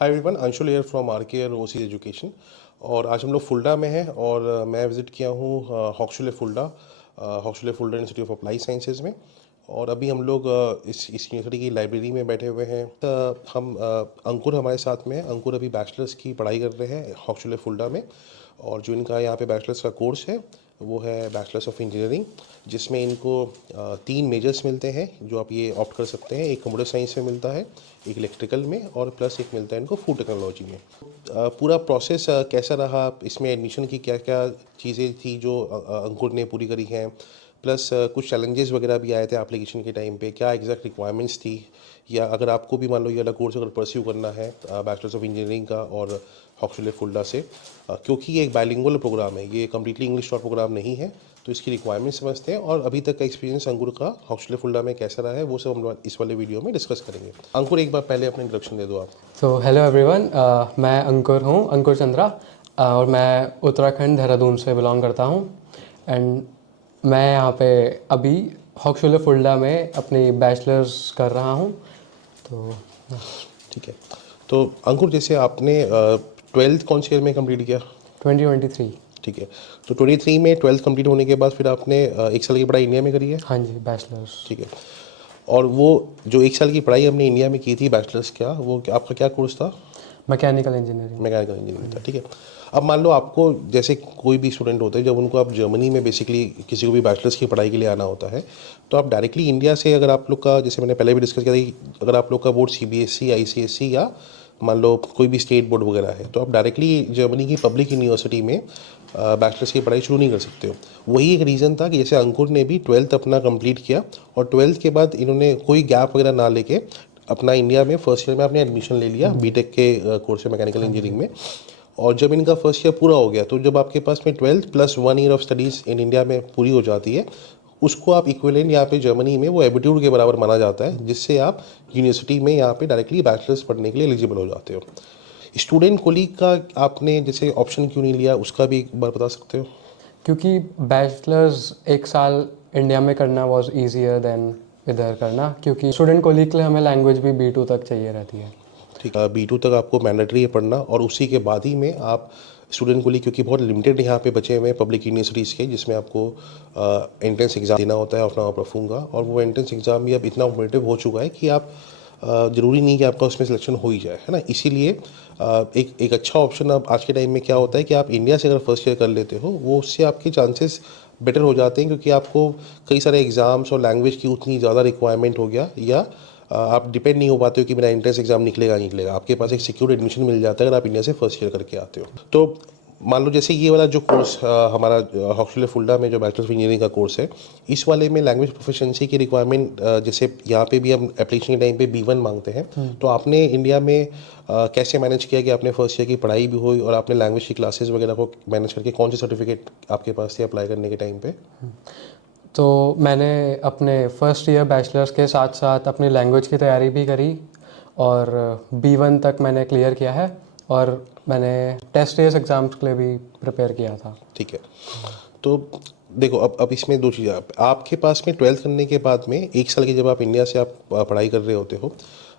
Hi everyone, Anshul here from RKR overseas education. और आज हम लोग फुल्डा में हैं और मैं विज़िट किया हूँ हॉक्सुले फुल्डा, इंस्टीट्यूट ऑफ अप्लाई साइंसेज में। और अभी हम लोग इस यूनिवर्सिटी की लाइब्रेरी में बैठे हुए हैं। अंकुर हमारे साथ में है। अंकुर अभी बैचलर्स की पढ़ाई कर रहे हैं हॉक्सुले फुल्डा में। और जो इनका यहाँ पे बैचलर्स का कोर्स है वो है बैचलर्स ऑफ इंजीनियरिंग, जिसमें इनको 3 मेजर्स मिलते हैं जो आप ये ऑप्ट कर सकते हैं। एक कंप्यूटर साइंस में मिलता है, एक इलेक्ट्रिकल में, और प्लस एक मिलता है इनको फूड टेक्नोलॉजी में। पूरा प्रोसेस कैसा रहा, इसमें एडमिशन की क्या क्या चीज़ें थी जो अंकुर ने पूरी करी हैं, प्लस कुछ चैलेंजेस वगैरह भी आए थे एप्लीकेशन के टाइम पे, क्या एग्जैक्ट रिक्वायरमेंट्स थी, या अगर आपको भी मान लो ये वाला कोर्स अगर परस्यू करना है बैचलर्स ऑफ इंजीनियरिंग का और हॉक्सुले फुल्डा से, क्योंकि ये एक बाइलिंगुअल प्रोग्राम है, ये कम्प्लीटली इंग्लिश शॉर्ट प्रोग्राम नहीं है, तो इसकी रिक्वायरमेंट समझते हैं और अभी तक का एक्सपीरियंस अंकुर का हॉक्सुले फुल्डा में कैसा रहा है वो सब हम इस वाले वीडियो में डिस्कस करेंगे। अंकुर, एक बार पहले अपना इंट्रोडक्शन दे दो आप। सो हेलो एवरीवन, मैं अंकुर हूँ, अंकुर चंद्रा। और मैं उत्तराखंड देहरादून से बिलोंग करता हूँ। एंड मैं यहाँ पे अभी हॉक्सुले फुल्डा में अपनी बैचलर्स कर रहा हूँ। तो ठीक है, तो अंकुर जैसे आपने 12th कौन से ईयर में कंप्लीट किया? 2023। ठीक है, तो 23 में 12th कंप्लीट होने के बाद फिर आपने 1 साल की पढ़ाई इंडिया में करी है? हाँ जी, बैचलर्स। ठीक है, और वो जो 1 साल की पढ़ाई हमने इंडिया में की थी बैचलर्स, क्या वो आपका क्या कोर्स था? Mechanical engineering. मैकेनिकल इंजीनियरिंग था। ठीक है, अब मान लो आपको, जैसे कोई भी स्टूडेंट होते हैं, जब उनको आप जर्मनी में बेसिकली किसी को भी बैचलर्स की पढ़ाई के लिए आना होता है, तो आप डायरेक्टली इंडिया से, अगर आप लोग का, जैसे मैंने पहले भी डिस्कस किया था कि अगर आप लोग का बोर्ड सीबीएसई, आईसीएसई या मान लो कोई भी स्टेट बोर्ड वगैरह है, तो आप डायरेक्टली जर्मनी की पब्लिक यूनिवर्सिटी में बैचलर्स की पढ़ाई शुरू नहीं कर सकते हो। वही एक रीज़न था कि जैसे अंकुर ने भी 12th अपना कंप्लीट किया और 12th के बाद इन्होंने कोई गैप वगैरह ना लेके अपना इंडिया में फर्स्ट ईयर में आपने एडमिशन ले लिया बीटेक के कोर्स में, मैकेनिकल इंजीनियरिंग में। और जब इनका फर्स्ट ईयर पूरा हो गया, तो जब आपके पास में 12th plus 1 year of studies in India में पूरी हो जाती है, उसको आप इक्विवेलेंट यहाँ पे जर्मनी में वो एबिट्यूड के बराबर माना जाता है, जिससे आप यूनिवर्सिटी में यहाँ पे डायरेक्टली बैचलर्स पढ़ने के लिए एलिजिबल हो जाते हो। स्टूडेंट कोलीग का आपने जैसे ऑप्शन क्यों नहीं लिया, उसका भी एक बार बता सकते हो? क्योंकि बैचलर्स 1 साल इंडिया में करना वॉज ईजियर देन इधर करना, क्योंकि स्टूडेंट कोलीग के लिए हमें लैंग्वेज भी B2 तक चाहिए रहती है। ठीक है, B2 तक आपको मैंडेटरी है पढ़ना, और उसी के बाद ही में आप स्टूडेंट को लिए, क्योंकि बहुत लिमिटेड यहाँ पे बचे हुए हैं पब्लिक यूनिवर्सिटीज़ के, जिसमें आपको एंट्रेंस एग्ज़ाम देना होता है अपना प्रफूंगा, और वो एंट्रेंस एग्ज़ाम भी अब इतना कॉम्पिटिटिव हो चुका है कि आप ज़रूरी नहीं कि आपका उसमें सिलेक्शन हो ही जाए, है ना। इसीलिए एक अच्छा ऑप्शन अब आज के टाइम में क्या होता है कि आप इंडिया से अगर फर्स्ट ईयर कर लेते हो, वो उससे आपके चांसेस बेटर हो जाते हैं, क्योंकि आपको कई सारे एग्ज़ाम्स और लैंग्वेज की उतनी ज़्यादा रिक्वायरमेंट हो गया, या आप डिपेंड नहीं हो पाते हो कि मेरा एंट्रेंस एग्जाम निकलेगा नहीं निकलेगा। आपके पास एक सिक्योर एडमिशन मिल जाता है अगर आप इंडिया से फर्स्ट ईयर करके आते हो। तो मान लो जैसे ये वाला जो कोर्स हमारा हॉक्सुले फुल्डा में जो बैचलर ऑफ इंजीनियरिंग का कोर्स है, इस वाले में लैंग्वेज प्रोफिशिएंसी की रिक्वायरमेंट, जैसे यहाँ पे भी हम एप्लीकेशन के टाइम पे B1 मांगते हैं, तो आपने इंडिया में कैसे मैनेज किया कि आपने फर्स्ट ईयर की पढ़ाई भी हुई और आपने लैंग्वेज की क्लासेस वगैरह को मैनेज करके, कौन से सर्टिफिकेट आपके पास थे अप्लाई करने के टाइम पे? तो मैंने अपने फर्स्ट ईयर बैचलर्स के साथ साथ अपनी लैंग्वेज की तैयारी भी करी, और B1 तक मैंने क्लियर किया है, और मैंने टेस्ट एस एग्ज़ाम्स के लिए भी प्रिपेयर किया था। ठीक है, तो देखो, अब इसमें दो चीज़ें, आपके पास में 12th करने के बाद में 1 साल की जब आप इंडिया से आप पढ़ाई कर रहे होते हो,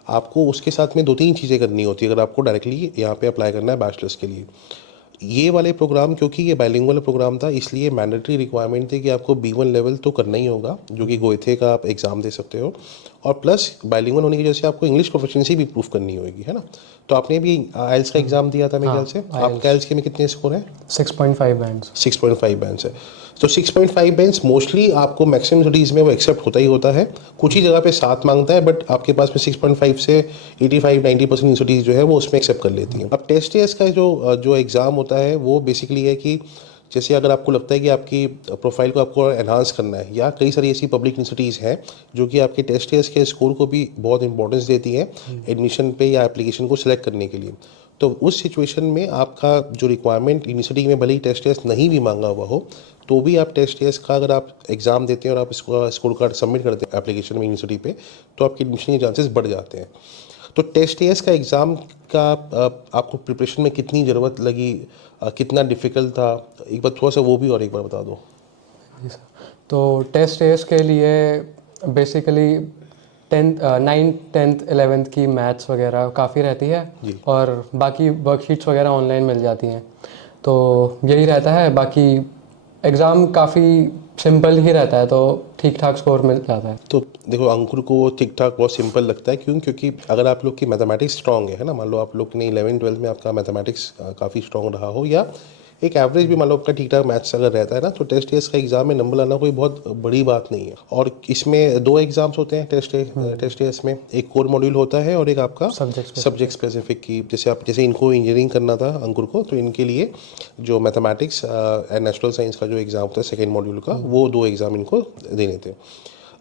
आपको उसके साथ में 2-3 चीज़ें करनी होती है अगर आपको डायरेक्टली यहाँ पे अप्लाई करना है बैचलर्स के लिए। ये वाले प्रोग्राम, क्योंकि ये बाइलिंगुअल प्रोग्राम था, इसलिए मैंडेटरी रिक्वायरमेंट थी कि आपको B1 लेवल तो करना ही होगा, जो कि गोएथे का आप एग्ज़ाम दे सकते हो, और प्लस बाइलिंगुअल होने की वजह से आपको इंग्लिश प्रोफिशिएंसी भी प्रूफ करनी होगी, है ना। तो आपने भी आइल्स का एग्ज़ाम दिया था मेरे ख्याल से, आपका आइल्स के में कितने स्कोर हैं? 6.5 बैंड्स। 6.5 बैंड्स है। तो 6.5 बैंड्स मोस्टली आपको मैक्सिमम सिटीज़ में वो एक्सेप्ट होता ही होता है, कुछ ही जगह पे 7 मांगता है, बट आपके पास में 6.5 से 85-90% यूनिवर्सिटीज़ जो है वो उसमें एक्सेप्ट कर लेती हैं। अब टेस्ट टेस्ट का जो एग्ज़ाम होता है वो बेसिकली है कि जैसे अगर आपको लगता है कि आपकी प्रोफाइल को आपको एनहांस करना है, या कई सारी ऐसी पब्लिक यूनिवर्सिटीज़ हैं जो कि आपके टेस्ट के स्कोर को भी बहुत इंपॉर्टेंस देती हैं एडमिशन पे या एप्लीकेशन को सिलेक्ट करने के लिए, तो उस सिचुएशन में आपका जो रिक्वायरमेंट यूनिवर्सिटी में भले ही टेस्ट नहीं भी मांगा हुआ हो, तो भी आप टेस्ट का अगर आप एग्ज़ाम देते हैं और आप इसको स्कोर कार्ड सबमिट करते हैं एप्लीकेशन में यूनिवर्सिटी पे, तो आपके एडमिशन के चांसेस बढ़ जाते हैं। तो टेस्ट का एग्ज़ाम का आपको प्रिपरेशन में कितनी ज़रूरत लगी, कितना डिफ़िकल्ट था, एक बार थोड़ा सा वो भी और एक बार बता दो। जी सर। तो टेस्ट एस के लिए बेसिकली नाइन्थ 10th 11th की मैथ्स वगैरह काफ़ी रहती है और बाकी वर्कशीट्स वगैरह ऑनलाइन मिल जाती हैं, तो यही रहता है। बाकी एग्ज़ाम काफ़ी सिंपल ही रहता है, तो ठीक ठाक स्कोर मिल जाता है। तो देखो अंकुर को ठीक ठाक बहुत सिंपल लगता है, क्यों? क्योंकि अगर आप लोग की मैथमेटिक्स स्ट्रांग है ना, मान लो आप लोग ने 11 12 में आपका मैथमेटिक्स काफ़ी स्ट्रांग रहा हो, या एक एवरेज भी मान लो आपका ठीक ठाक मैथ्स अगर रहता है ना, तो टेस्ट एस का एग्जाम में नंबर लाना कोई बहुत बड़ी बात नहीं है। और इसमें दो एग्जाम्स होते हैं टेस्ट एस में, एक कोर मॉड्यूल होता है और एक आपका सब्जेक्ट सब्जेक्ट स्पेसिफिक की। जैसे इनको इंजीनियरिंग करना था अंकुर को, तो इनके लिए जो मैथमेटिक्स एंड नेचुरल साइंस का जो एग्ज़ाम होता है सेकेंड मॉड्यूल का, वो दो एग्ज़ाम इनको देने थे।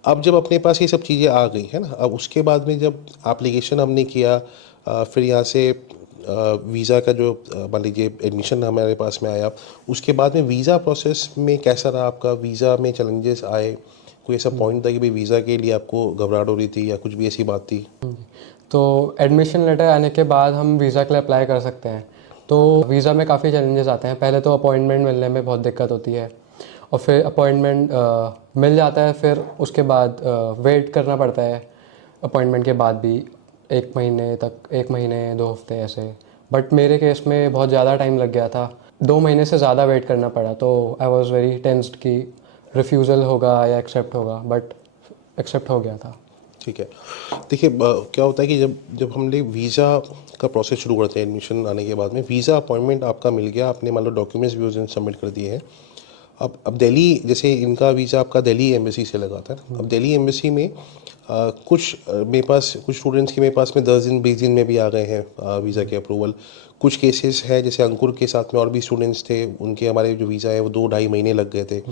अब जब अपने पास ये सब चीज़ें आ गई है ना, अब उसके बाद में जब एप्लीकेशन हमने किया, फिर यहाँ से वीज़ा का जो मान लीजिए एडमिशन हमारे पास में आया, उसके बाद में वीज़ा प्रोसेस में कैसा रहा आपका? वीज़ा में चैलेंजेस आए? कोई ऐसा पॉइंट था कि भाई वीज़ा के लिए आपको घबराहट हो रही थी या कुछ भी ऐसी बात थी? तो एडमिशन लेटर आने के बाद हम वीज़ा के लिए अप्लाई कर सकते हैं। तो वीज़ा में काफ़ी चैलेंजेस आते हैं। पहले तो अपॉइंटमेंट मिलने में बहुत दिक्कत होती है, और फिर अपॉइंटमेंट मिल जाता है, फिर उसके बाद वेट करना पड़ता है अपॉइंटमेंट के बाद भी 1 महीने तक, 1 महीने 2 हफ्ते ऐसे। बट मेरे केस में बहुत ज़्यादा टाइम लग गया था, 2 महीने से ज़्यादा वेट करना पड़ा, तो आई वॉज़ वेरी टेंस्ड कि रिफ्यूज़ल होगा या एक्सेप्ट होगा, बट एक्सेप्ट हो गया था। ठीक है। देखिए क्या होता है कि जब जब हमने वीज़ा का प्रोसेस शुरू करते हैं एडमिशन आने के बाद में, वीज़ा अपॉइंटमेंट आपका मिल गया, आपने मान लो डॉक्यूमेंट्स भी उस दिन सबमिट कर दिए हैं। अब दिल्ली, जैसे इनका वीज़ा आपका दिल्ली एम्बेसी से लगा था ना, अब दिल्ली एम्बेसी में मेरे पास कुछ स्टूडेंट्स के मेरे पास में 10 दिन 20 दिन में भी आ गए हैं वीज़ा के अप्रूवल। कुछ केसेस है, जैसे अंकुर के साथ में और भी स्टूडेंट्स थे, उनके हमारे जो वीज़ा है वो 2 ढाई महीने लग गए थे।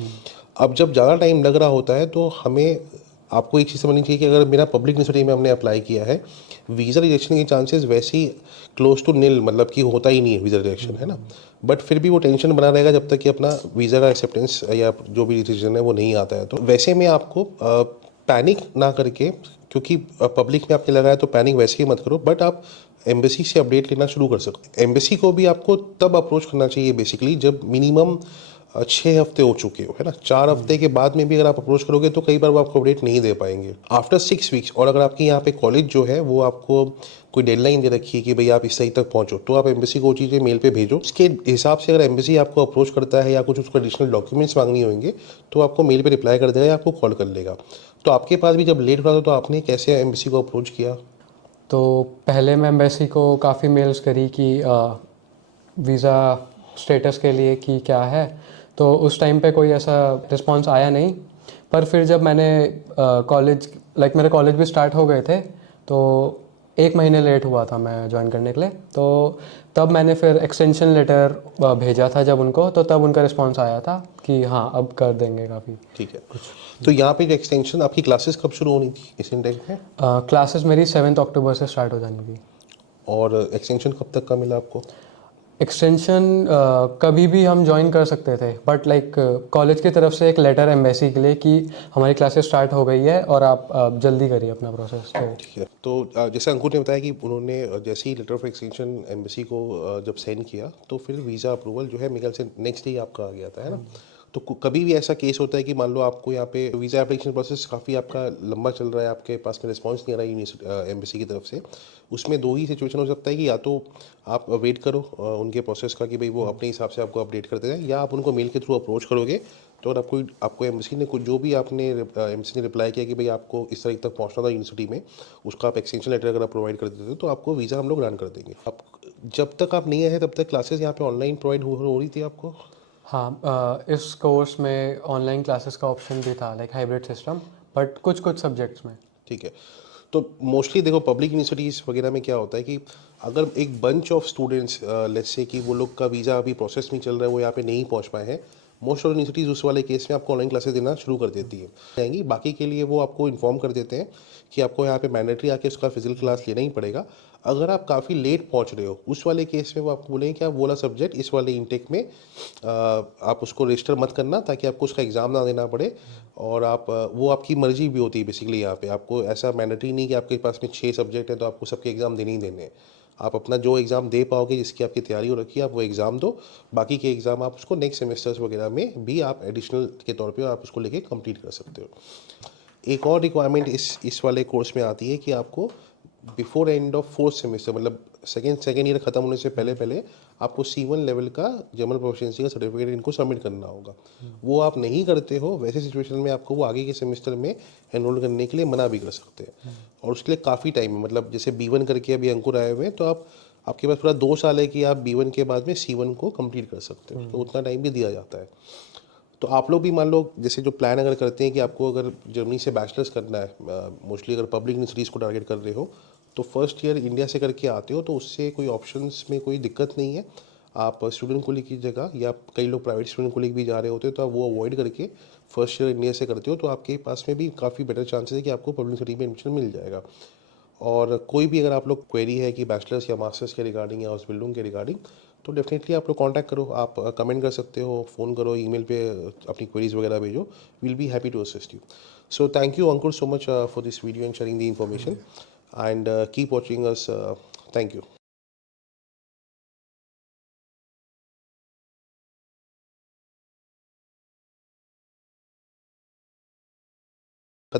अब जब ज़्यादा टाइम लग रहा होता है तो हमें, आपको एक चीज़ समझनी चाहिए कि अगर मेरा पब्लिक यूनिवर्सिटी में हमने अप्लाई किया है, वीज़ा रिजेक्शन के चांसेस वैसे ही क्लोज टू निल, मतलब कि होता ही नहीं है वीज़ा रिजेक्शन, है ना। बट फिर भी वो टेंशन बना रहेगा जब तक कि अपना वीज़ा का एक्सेप्टेंस या जो भी डिसीजन है वो नहीं आता है। तो वैसे में आपको पैनिक ना करके, क्योंकि पब्लिक में आपने लगाया तो पैनिक वैसे ही मत करो, बट आप एम्बेसी से अपडेट लेना शुरू कर सकते हैं। एम्बेसी को भी आपको तब अप्रोच करना चाहिए बेसिकली जब मिनिमम 6 हफ्ते हो चुके हो, है ना। 4 हफ्ते के बाद में भी अगर आप अप्रोच करोगे तो कई बार वो आपको अपडेट नहीं दे पाएंगे आफ्टर 6 वीक्स। और अगर आपके यहाँ पे कॉलेज जो है वो आपको कोई डेडलाइन दे रखी है कि भाई आप इस तारीख तक पहुँचो, तो आप एम्बेसी को वो चीज़ें मेल पे भेजो। उसके हिसाब से अगर एम्बेसी आपको अप्रोच करता है या कुछ उसको एडिशनल डॉक्यूमेंट्स मांगनी होंगे, तो आपको मेल पे रिप्लाई कर देगा या आपको कॉल कर लेगा। तो आपके पास भी जब लेट हुआ था तो आपने कैसे एम्बेसी को अप्रोच किया? तो पहले मैं एम्बेसी को काफ़ी मेल्स करी कि वीज़ा स्टेटस के लिए कि क्या है, तो उस टाइम पे कोई ऐसा रिस्पांस आया नहीं। पर फिर जब मैंने कॉलेज, मेरे कॉलेज भी स्टार्ट हो गए थे, तो 1 महीने लेट हुआ था मैं ज्वाइन करने के लिए, तो तब मैंने फिर एक्सटेंशन लेटर भेजा था जब उनको, तो तब उनका रिस्पांस आया था कि हाँ अब कर देंगे काफ़ी ठीक है। कुछ। तो यहाँ पे जो एक्सटेंशन, आपकी क्लासेस कब शुरू होनी थी इस इंटेक में? क्लासेस मेरी 7 अक्टूबर से स्टार्ट हो जानी थी। और एक्सटेंशन कब तक का मिला आपको? एक्सटेंशन कभी भी हम ज्वाइन कर सकते थे, बट कॉलेज की तरफ से एक लेटर एम्बेसी के लिए कि हमारी क्लासेस स्टार्ट हो गई है और आप जल्दी करिए अपना प्रोसेस। तो ठीक है। तो जैसे अंकुर ने बताया कि उन्होंने जैसे ही लेटर ऑफ एक्सटेंशन एम्बेसी को जब सेंड किया, तो फिर वीज़ा अप्रूवल जो है मेरे ख्याल से नेक्स्ट डे आपका आ गया था, है ना। तो कभी भी ऐसा केस होता है कि मान लो आपको यहाँ पे वीज़ा एप्लीकेशन प्रोसेस काफ़ी आपका लंबा चल रहा है, आपके पास में रिस्पांस नहीं आ रहा है एम्बेसी की तरफ से, उसमें दो ही सिचुएशन हो सकता है कि या तो आप वेट करो उनके प्रोसेस का कि भाई वो अपने हिसाब से आपको अपडेट करते हैं, या आप उनको मेल के थ्रू अप्रोच करोगे। तो अगर आपको एम्बेसी ने कुछ जो भी आपने एम्बेसी ने रिप्लाई किया कि भाई आपको इस तारीख तक पहुंचना था यूनिवर्सिटी में, उसका आप एक्सटेंशन लेटर अगर आप प्रोवाइड कर देते हो तो आपको वीज़ा हम लोग ग्रांट कर देंगे। आप जब तक आप नहीं आए तब तक क्लासेस यहाँ पे ऑनलाइन प्रोवाइड हो रही थी आपको? हाँ, इस कोर्स में ऑनलाइन क्लासेस का ऑप्शन भी था, हाइब्रिड सिस्टम, बट कुछ कुछ सब्जेक्ट्स में। ठीक है। तो मोस्टली देखो पब्लिक यूनिवर्सिटीज़ वगैरह में क्या होता है कि अगर एक bunch of students, let's say कि वो लोग का वीज़ा अभी प्रोसेस नहीं चल रहा है, वो यहाँ पे नहीं पहुँच पाए हैं, मोस्ट ऑफ यूनिवर्सिटीज़ उस वाले केस में आपको ऑनलाइन क्लासेस देना शुरू कर देती है जाएंगी। बाकी के लिए वो आपको इन्फॉर्म कर देते हैं कि आपको यहाँ पे मैंडेटरी आके उसका फिजिकल क्लास लेना ही पड़ेगा। अगर आप काफ़ी लेट पहुँच रहे हो उस वाले केस में वो आपको बोलेंगे कि आप वो वाला सब्जेक्ट इस वाले इंटेक में आप उसको रजिस्टर मत करना, ताकि आपको उसका एग्ज़ाम ना देना पड़े। और आप वो आपकी मर्जी भी होती है बेसिकली, यहाँ पे आपको ऐसा मैंडेटरी नहीं कि आपके पास में 6 सब्जेक्ट है तो आपको सबके एग्ज़ाम देने ही देने हैं। आप अपना जो एग्ज़ाम दे पाओगे, जिसकी आपकी तैयारी हो रखी है, आप वो एग्ज़ाम दो। बाकी के एग्ज़ाम आप उसको नेक्स्ट सेमेस्टर्स वगैरह में भी आप एडिशनल के तौर पे आप उसको लेके कंप्लीट कर सकते हो। एक और रिक्वायरमेंट इस वाले कोर्स में आती है कि आपको before end of fourth semester, मतलब सेकेंड ईयर ख़त्म होने से पहले पहले आपको C1 लेवल का जनरल प्रोफिशिएंसी का सर्टिफिकेट इनको सबमिट करना होगा। वो आप नहीं करते हो, वैसे सिचुएशन में आपको वो आगे के सेमेस्टर में एनरोल करने के लिए मना भी कर सकते हैं, और उसके लिए काफ़ी टाइम है। मतलब जैसे B1 करके अभी अंकुर आए हुए हैं, तो आपके पास पूरा 2 साल है कि आप B1 के बाद में C1 को कंप्लीट कर सकते हो, तो उतना टाइम भी दिया जाता है। तो आप लोग भी मान लो, जैसे जो प्लान अगर करते हैं कि आपको अगर जर्मनी से बैचलर्स करना है, मोस्टली अगर पब्लिक यूनिवर्सिटीज़ को टारगेट कर रहे हो, तो फर्स्ट ईयर इंडिया से करके आते हो, तो उससे कोई ऑप्शंस में कोई दिक्कत नहीं है। आप स्टूडेंट को की जगह, या कई लोग प्राइवेट स्टूडेंट को भी जा रहे होते हैं, तो आप वो अवॉइड करके फर्स्ट ईयर इंडिया से करते हो, तो आपके पास में भी काफ़ी बेटर चांसेस है कि आपको पब्लिक यूनिवर्सिटी में एडमिशन मिल जाएगा। और कोई भी अगर आप लोग क्वेरी है कि बैचलर्स या मास्टर्स के रिगार्डिंग या हाउस बिल्डिंग के रिगार्डिंग, तो डेफिनेटली आप लोग कांटेक्ट करो, आप कमेंट कर सकते हो, फ़ोन करो, ईमेल पे अपनी क्वेरीज वगैरह भेजो, will be happy to assist you. So thank you Ankur so much for this video and sharing the information, and keep watching us. Thank you.